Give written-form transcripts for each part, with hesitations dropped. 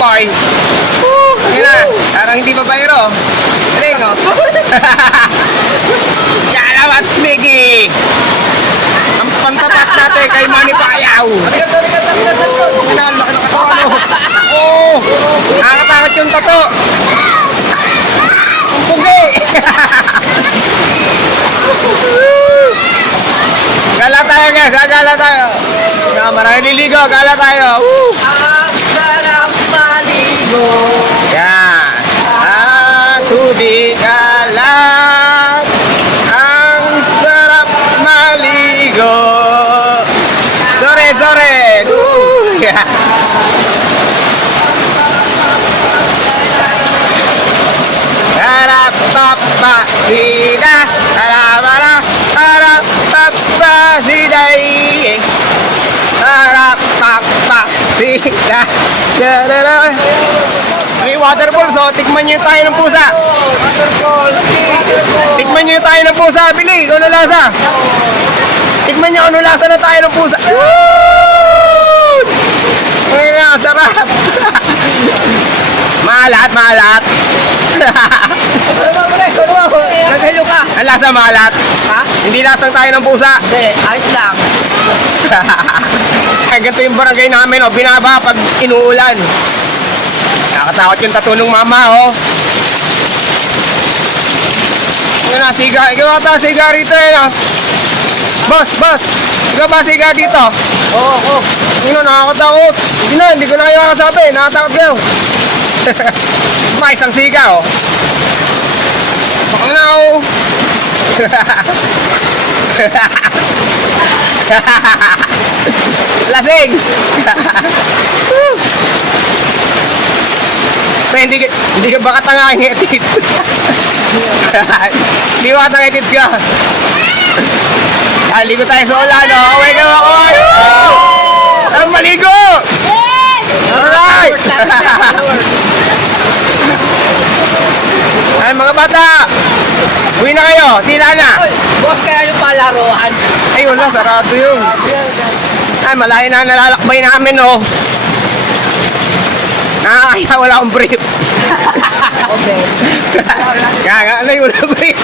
boy. Yun na, parang hindi babayro. Galing, oh. Salamat, Mickey. Ang pantapat natin kay Manny Pacquiao. Yun na, laki ng katawan, oh. Oo, nakakatakot yung tato. Ang pugi. Gala tayo, guys, gala tayo. Maraming liligo, gala tayo. Ang sarap maligo. Yan. Tubig alam. Ang sarap maligo. Sore, sore. Yeah. Harap papa sida. Harap harap papa sida. Harap papa sida. May waterfall, so tikman nyo tayo ng pusa. Tikman nyo tayo ng pusa, Bili. Ano lasa? Tikman nyo ano lasa na tayo ng pusa. Ay na, sarap. Maalat, maalat. Nagalo ka. Ang lasa maalat. Ha? Hindi lasang tayo ng pusa. Hindi, ayos lang. Ay, ganito yung barangay namin, oh. Binaba pag inuulan. Nakatakot yung tattoo ng mama, oh. Yan na, siga. Ikaw ata siga rito, eh, no? Boss, boss. Ikaw ba siga dito? Oo, oo. Ano, nakakatakot. Hindi na, hindi ko na kayo nakasabi. Nakatakot kayo. May isang siga, oh. Baka na, oh. Lasing. Pero hindi ka baka tangahin etits. Hindi baka tangahin etits ka. Ligo tayo sa ulan, no? Away ka, away! Ang maligo! Alright! Ay, mga bata! Uwi na kayo, tila na! Boss, kaya yung palaruan. Ay, wala, sarado yun. Ay, malayo na nalalakbay namin, no? Nakakaya, wala akong brief. Okay. Kaya, ano yung wala brief?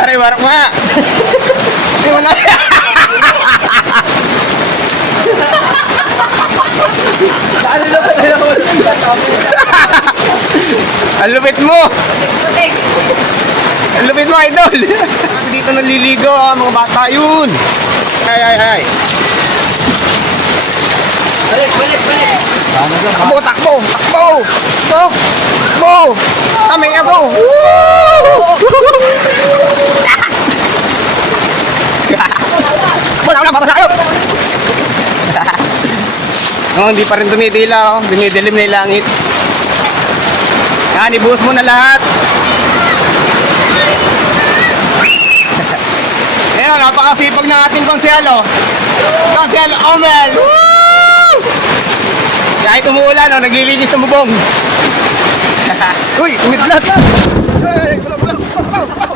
Aray, warak mga! Yung na... Ano na ba tayo? Ang lupit mo! Ang lupit mo, idol! Dito naliligo, mga bata yun! Ay, ay, ay! Balik, balik, balik. Takbo, takbo! Takbo! Takbo! Taming ako! Wala, para sa kayo! No, hindi pa rin tumitila, oh. Dinidilim na yung langit. Yan, ibuhos mo na lahat. Ayan, napakasipag ng ating konsyelo. Konsyelo Omel! Woo! Kahit umuulan, oh, naglilinis ng bubong. Uy, umidlat! Hey, bulak, bulak, bulak, bulak.